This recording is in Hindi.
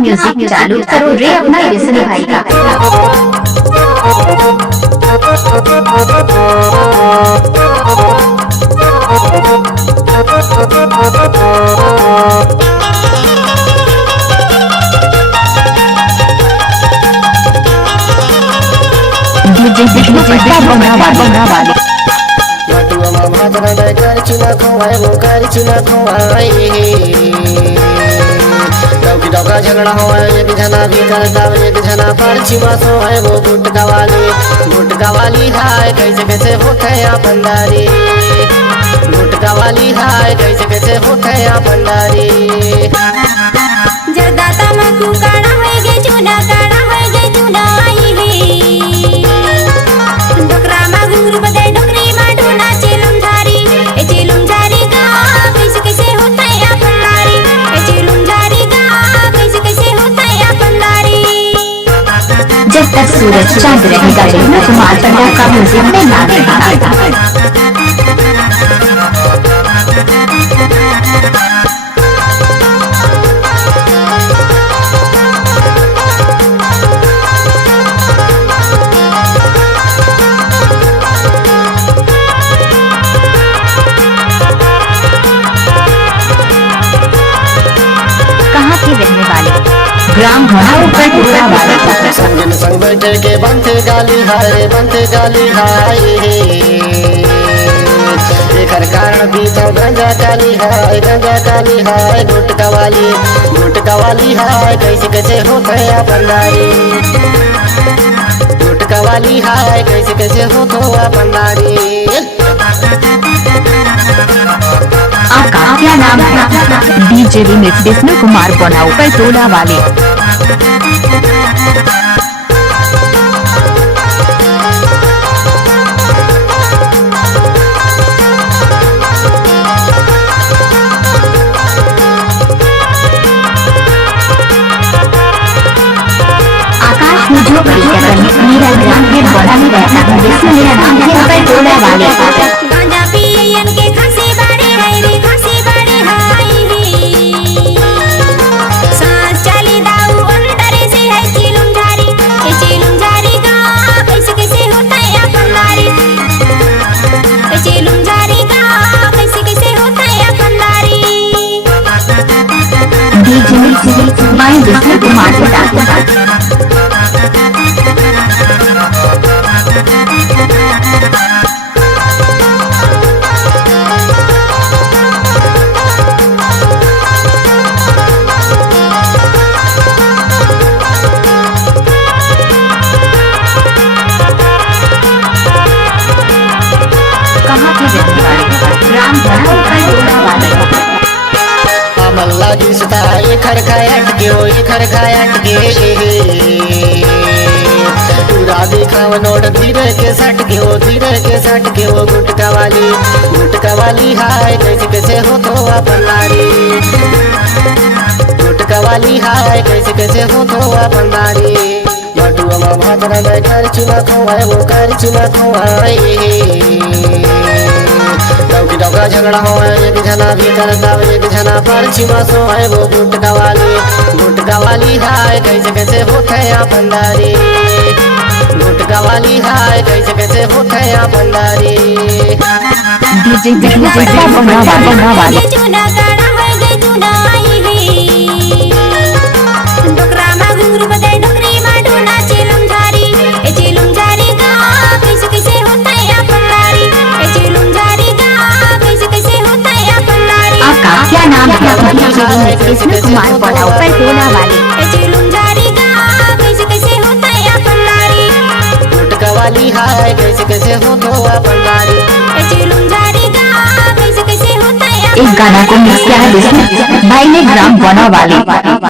म्यूजिक चालू करो रे अपना विष्णु भाई का। विष्णु बंगड़ा वाले कर चुना खोवाए वो कर चुना खोवाए डौकी डौका झगड़ा हुआ एक जना भी करता एक जना पर चिमा सोए वो गुटका वाली हाय कैसे कैसे होते हैं पंडारी गुटका वाली हाय कैसे कैसे होते हैं पंडारी जर्दा तमाकू काड़ा होएगे चूना काड़ा होएगे चूना आई है डोकरा मागुर बदे डोकरी माडूना चिलुम झारी ए चिलुम झारी का कैसे कैसे होता है पंडारी ए चिलुम झारी का कैसे कैसे होता है पंडारी। जब तक सूरज चांद रहेगा विष्णु कुमार पंडा का म्यूजिक में ना रहेगा। रहने वाले ग्राम संगन संग बैठे के बनते गाली हाय एकर कारण पीता गंजा काली हाय गुटका वाली हाय कैसे कैसे होते हैं पंडारी गुटका वाली हाय कैसे कैसे होते हैं पंडारी। आपका क्या नाम है? डीजे रिमिक्स विष्णु कुमार बनाओ पर टोला वाले। आकाश मुझे मेरा ग्राम है बड़ा में रहता हूँ विष्णु मेरा नाम है पर टोला वाले। गांजा पियन के खांसी बाड़े है रे खांसी बाड़े हाय रे सांस चली दाऊ अंदर से है चिलुम झारी ए चिलुम झारी का कैसे कैसे होता है पंडारी ए चिलुम झारी का कैसे कैसे होता है Pendari. DJ remix by Vishnu Kumar बनाओ। मल्ला दिसता एखर खायट के पूरा दिखाव नोट धीरे के सट के वो गुटका वाली हाय कैसे कैसे हो तो पंडारी गुटका वाली हाय कैसे कैसे हो तो पंडारी लटुआ मामा तेरा कर चुना खोवाए वो कर चुना खोवाए डौकी डौका झगड़ा हुआ एक जना भी करता एक जना पर चिमा सोए वो गुटका वाली हाय कैसे कैसे होते हैं पंडारी गुटका वाली हाय कैसे कैसे होते हैं पंडारी। डीजे बंगड़ा वाले चूना काड़ा होएगे चूना आई है डोकरा मागुर बदे डोकरी माडूना चिलुम झारी ए चिलुम झारी का कैसे कैसे होता है पंडारी ए चिलुम झारी का कैसे कैसे होता है पंडारी। आपका क्या नाम है? डीजे रिमिक्स विष्णु कुमार बनाओ पर टोला वाले। ए चिलुम झारी का कैसे कैसे होता है पंडारी गुटका वाली हाय कैसे कैसे हो तो पंडारी ए चिलुम झारी का कैसे कैसे होता है। एक गाना को मिक्स किया है विष्णु भाई ने ग्राम बना वाले।